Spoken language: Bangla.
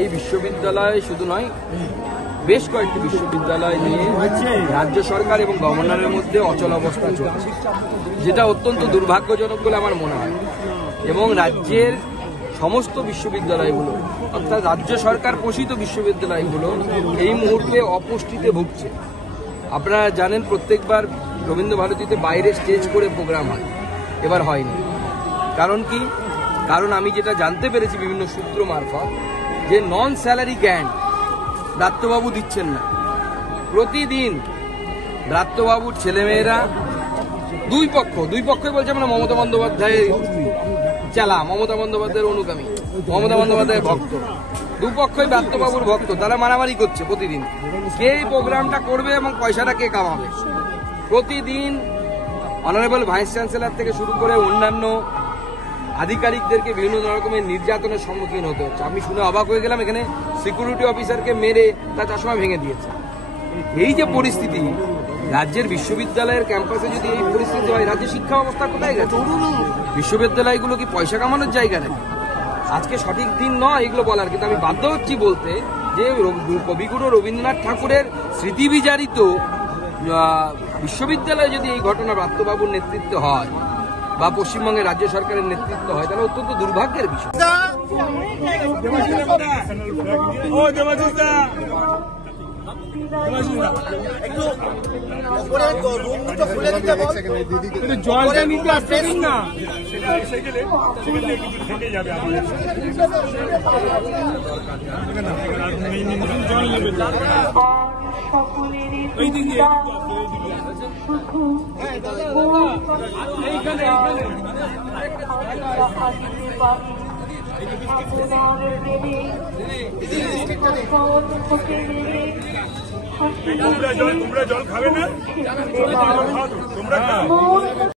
এই বিশ্ববিদ্যালয় শুধু নয়, বেশ কয়েকটি বিশ্ববিদ্যালয় নিয়ে রাজ্য সরকার এবং গভর্নরের মধ্যে অচলাবস্থা চলছে, যেটা অত্যন্ত দুর্ভাগ্যজনক বলে আমার মনে হয়। এবং রাজ্যের সমস্ত বিশ্ববিদ্যালয়গুলো, অর্থাৎ রাজ্য সরকার পোষিত বিশ্ববিদ্যালয়গুলো এই মুহূর্তে অপুষ্টিতে ভুগছে। আপনারা জানেন, প্রত্যেকবার রবীন্দ্রভারতীতে বাইরে স্টেজ করে প্রোগ্রাম হয়, এবার হয়নি। কারণ কি? কারণ আমি যেটা জানতে পেরেছি বিভিন্ন সূত্র মারফত, যে নন স্যালারি গ্র্যান্ট ব্রাত্যবাবু দিচ্ছেন না। প্রতিদিন ব্রাত্যবাবুর ছেলেমেয়েরা দুই পক্ষই বলছে আমরা মমতা বন্দ্যোপাধ্যায়ের চেলা, মমতা বন্দ্যোপাধ্যায়ের অনুগামী, মমতা বন্দ্যোপাধ্যায়ের ভক্ত। দুপক্ষই ব্রাত্যবাবুর ভক্ত, তারা মারামারি করছে প্রতিদিন কে এই প্রোগ্রামটা করবে এবং পয়সাটা কে কামাবে। প্রতিদিন অনারেবল ভাইস চ্যান্সেলর থেকে শুরু করে অন্যান্য আধিকারিকদেরকে বিভিন্ন রকমের নির্যাতনের সম্মুখীন হতে হচ্ছে। আমি শুনে অবাক হয়ে গেলাম, এখানে সিকিউরিটি অফিসারকে মেরে তার চশমা ভেঙে দিয়েছে। এই যে পরিস্থিতি, রাজ্যের বিশ্ববিদ্যালয়ের ক্যাম্পাসে যদি এই পরিস্থিতি হয়, রাজ্যের শিক্ষা ব্যবস্থা কোথায় গেছে? বিশ্ববিদ্যালয়গুলো কি পয়সা কামানোর জায়গা নেই? আজকে সঠিক দিন নয় এগুলো বলার, কিন্তু আমি বাধ্য হচ্ছি বলতে যে কবিগুরু রবীন্দ্রনাথ ঠাকুরের স্মৃতি বিজারিত বিশ্ববিদ্যালয়ে যদি এই ঘটনা ব্রাত্যবাবুর নেতৃত্বে হয় বা পশ্চিমবঙ্গের রাজ্য সরকারের নেতৃত্ব হয়, তাহলে অত্যন্ত দুর্ভাগ্যের বিষয়। জলটা নিতে আসবেন না, জল নেবেন এইদিকে তোমরা জল খাবে না, তোমরা